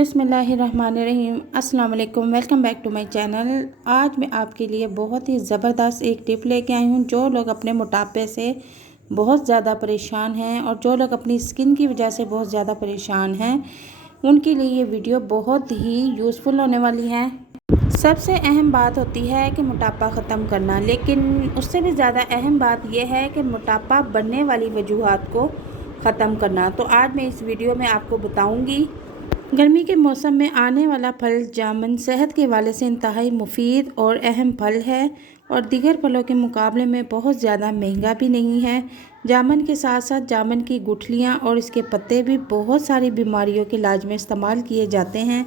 बिस्मिल्लाहिर्रहमानिर्रहीम। अस्सलाम वालेकुम, welcome back to my channel. आज मैं आपके लिए बहुत ही ज़बरदस्त एक टिप लेके आई हूँ। जो लोग अपने मोटापे से बहुत ज़्यादा परेशान हैं और जो लोग अपनी स्किन की वजह से बहुत ज़्यादा परेशान हैं, उनके लिए ये वीडियो बहुत ही यूज़फुल होने वाली है। सबसे अहम बात होती है कि मोटापा ख़त्म करना, लेकिन उससे भी ज़्यादा अहम बात यह है कि मोटापा बनने वाली वजूहात को ख़त्म करना। तो आज मैं इस वीडियो में आपको बताऊंगी। गर्मी के मौसम में आने वाला फल जामुन सेहत के हवाले से इंतहाई मुफीद और अहम फल है और दीगर फलों के मुकाबले में बहुत ज़्यादा महंगा भी नहीं है। जामुन के साथ साथ जामुन की गुठलियाँ और इसके पत्ते भी बहुत सारी बीमारियों के इलाज में इस्तेमाल किए जाते हैं।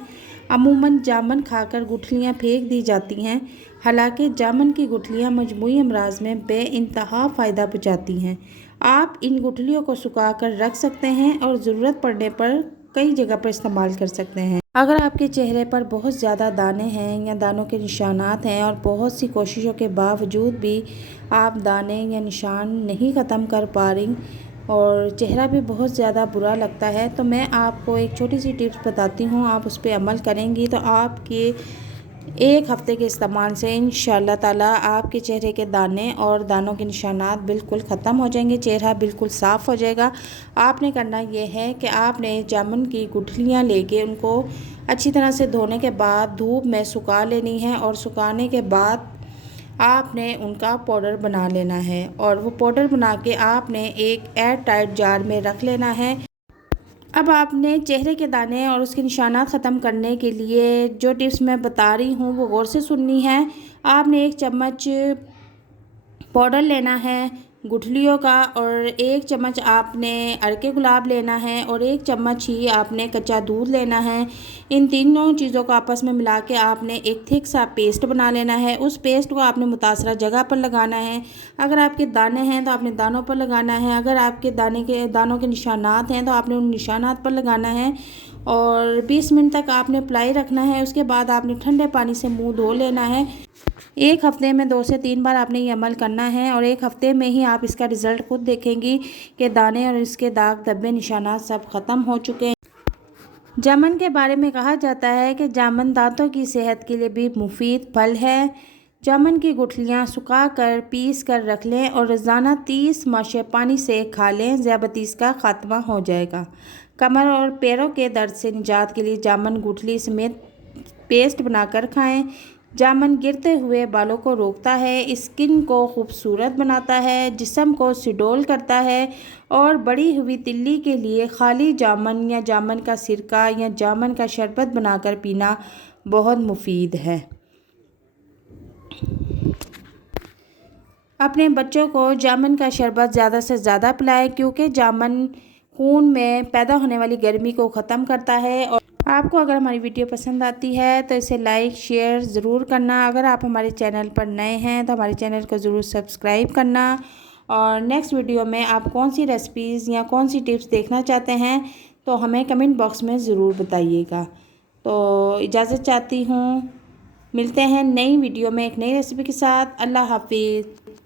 अमूमन जामुन खाकर गुठलियाँ फेंक दी जाती हैं, हालांकि जामुन की गुठलियाँ मजमूई अमराज में बेइंतहा फ़ायदा पहुँचाती हैं। आप इन गुठलियों को सुखा कर रख सकते हैं और ज़रूरत पड़ने पर कई जगह पर इस्तेमाल कर सकते हैं। अगर आपके चेहरे पर बहुत ज़्यादा दाने हैं या दानों के निशानात हैं और बहुत सी कोशिशों के बावजूद भी आप दाने या निशान नहीं ख़त्म कर पा रही और चेहरा भी बहुत ज़्यादा बुरा लगता है, तो मैं आपको एक छोटी सी टिप्स बताती हूँ। आप उस पर अमल करेंगी तो आपके एक हफ़्ते के इस्तेमाल से इंशाअल्लाह ताला आपके चेहरे के दाने और दानों के निशानात बिल्कुल ख़त्म हो जाएंगे, चेहरा बिल्कुल साफ़ हो जाएगा। आपने करना यह है कि आपने जामुन की गुठलियाँ लेके उनको अच्छी तरह से धोने के बाद धूप में सुखा लेनी है और सुखाने के बाद आपने उनका पाउडर बना लेना है और वो पाउडर बना के आपने एक एयर टाइट जार में रख लेना है। अब आपने चेहरे के दाने और उसके निशानात ख़त्म करने के लिए जो टिप्स मैं बता रही हूँ वो गौर से सुननी है। आपने 1 चम्मच पाउडर लेना है गुठलियों का और 1 चम्मच आपने अरके गुलाब लेना है और 1 चम्मच ही आपने कच्चा दूध लेना है। इन तीनों चीज़ों को आपस में मिला के आपने एक थिक सा पेस्ट बना लेना है। उस पेस्ट को आपने मुतासरा जगह पर लगाना है। अगर आपके दाने हैं तो आपने दानों पर लगाना है, अगर आपके दानों के निशानात हैं तो आपने उन निशानात पर लगाना है और 20 मिनट तक आपने अप्लाई रखना है। उसके बाद आपने ठंडे पानी से मुँह धो लेना है। एक हफ़्ते में 2 से 3 बार आपने ये अमल करना है और एक हफ़्ते में ही आप इसका रिज़ल्ट खुद देखेंगी कि दाने और इसके दाग धब्बे निशानात सब ख़त्म हो चुके हैं। जामुन के बारे में कहा जाता है कि जामुन दांतों की सेहत के लिए भी मुफीद फल है। जामुन की गुठलियाँ सुखा कर पीस कर रख लें और रोज़ाना 30 माशे पानी से खा लें, ज़ियाबतीस का खात्मा हो जाएगा। कमर और पैरों के दर्द से निजात के लिए जामुन गुठली समेत पेस्ट बनाकर खाएं। जामुन गिरते हुए बालों को रोकता है, स्किन को खूबसूरत बनाता है, जिस्म को सुडौल करता है और बड़ी हुई तिल्ली के लिए खाली जामुन या जामुन का सिरका या जामुन का शरबत बनाकर पीना बहुत मुफीद है। अपने बच्चों को जामुन का शरबत ज़्यादा से ज़्यादा पिलाएं, क्योंकि जामुन खून में पैदा होने वाली गर्मी को ख़त्म करता है। और आपको अगर हमारी वीडियो पसंद आती है तो इसे लाइक शेयर ज़रूर करना। अगर आप हमारे चैनल पर नए हैं तो हमारे चैनल को ज़रूर सब्सक्राइब करना। और नेक्स्ट वीडियो में आप कौन सी रेसिपीज़ या कौन सी टिप्स देखना चाहते हैं तो हमें कमेंट बॉक्स में ज़रूर बताइएगा। तो इजाज़त चाहती हूँ, मिलते हैं नई वीडियो में एक नई रेसिपी के साथ। अल्लाह हाफिज़।